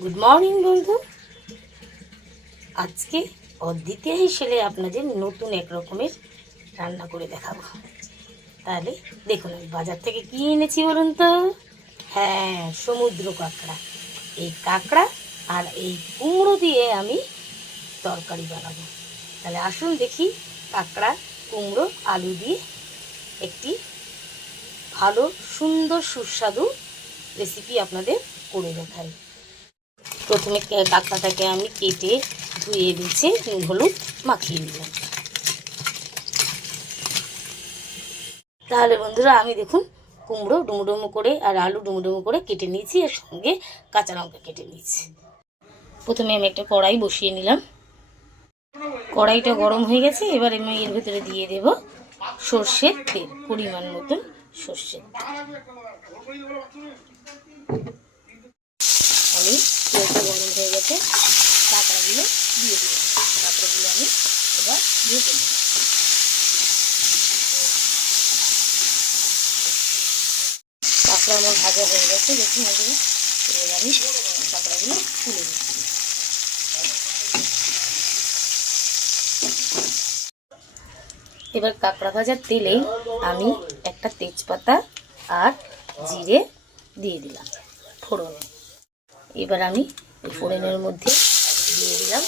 Good morning বন্ধু। আজকে অদ্বিতীয় হিসেবে আপনাদের নতুন এক রকমের রান্না করে দেখাবো। তাহলে দেখুন, আমি বাজার থেকে কি এনেছি বলুন তো? হ্যাঁ সমুদ্র কাঁকড়া। এই কাঁকড়া আর এই কুমড়ো দিয়ে আমি তরকারি বানাবো। তাহলে আসুন দেখি কাঁকড়া, কুমড়ো, আলু দিয়ে একটি ভালো, সুন্দর, সুস্বাদু রেসিপি আপনাদের করে দেখাই। প্রথমে কাঁকড়াটাকে আমি কেটে ধুয়ে দিচ্ছে নুন হলুদ মাখিয়ে নিলাম। তাহলে বন্ধুরা, আমি দেখুন কুমড়ো ডুমুডুমু করে আর আলু ডুমুডুমু করে কেটে নিয়েছি, এর সঙ্গে কাঁচা লঙ্কা কেটে নিয়েছি। প্রথমে আমি একটা কড়াই বসিয়ে নিলাম। কড়াইটা গরম হয়ে গেছে, এবার আমি এর ভেতরে দিয়ে দেব সর্ষের তেল, পরিমাণ মতন সর্ষের তেল। আমি তেলটা গরম হয়ে গেছে কাঁকড়াগুলো দিয়ে দিলাম। কাঁকড়াগুলো আমি এবার ভেজে নেব কাঁকড়া আমার ভাজা হয়ে গেছে, দেখুন এগুলো এবার আমি কাঁকড়াগুলো তুলে দিচ্ছি এবার কাঁকড়া ভাজার তেলেই আমি একটা তেজপাতা আর জিরে দিয়ে দিলাম ফোড়নে। এবার আমি এই ফোড়নের মধ্যে দিয়ে দিলাম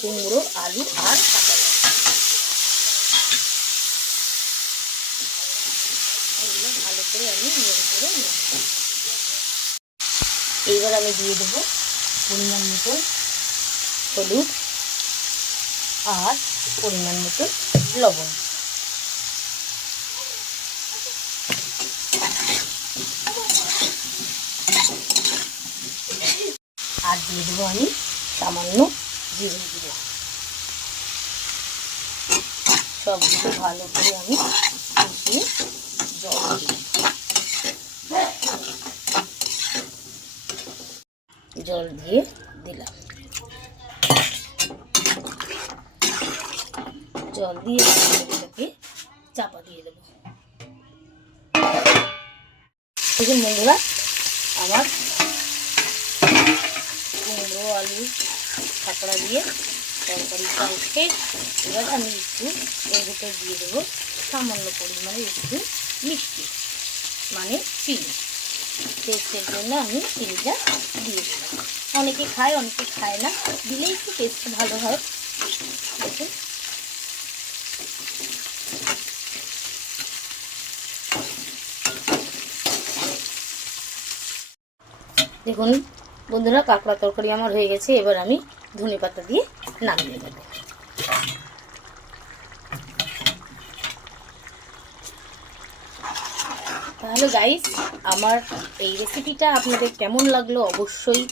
কুমড়ো, আলু আর কাঁচা ভালো করে আমি নিয়ে করে এইবার আমি দিয়ে দেবো পরিমাণ মতো হলুদ আর পরিমাণ মতো লবণ। আর দিয়ে দেবো আমি সামান্য জিরে গুঁড়ো সবগুলো ভালো করে আমি কষিয়ে জল জল দিয়ে দিলাম। জল দিয়ে এটাকে চাপা দিয়ে দেবো। বন্ধুরা, আমার আলু কাঁকড়া দিয়ে তরকারিটা উঠে এবার আমি একটু এর ভিতরে দিয়ে দেবো সামান্য পরিমাণে একটু মিষ্টি মানে চিনি। টেস্টের জন্য আমি চিনিটা দিয়ে দিলাম। অনেকে খায় অনেকে খায় না। দিলে একটু টেস্ট ভালো হয়। দেখুন। দেখুন বন্ধুরা কাঁকড়া তরকারি আমার হয়ে গেছে, এবার আমি ধনে পাতা দিয়ে নামিয়ে দেবো তাহলে গাইস আমার এই রেসিপিটা আপনাদের কেমন লাগল অবশ্যই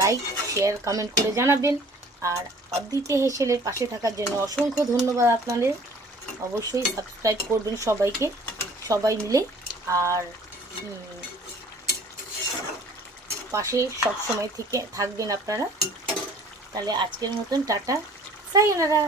লাইক শেয়ার কমেন্ট করে জানাবেন। আর অদ্বিতীয় হেসেলের পাশে থাকার জন্য অসংখ্য ধন্যবাদ আপনাদের। অবশ্যই সাবস্ক্রাইব করবেন সবাইকে, সবাই মিলে। আর পাশে সব সময় থেকে থাকবেন আপনারা। তাহলে আজকের মতন টাটা। সাইনারা।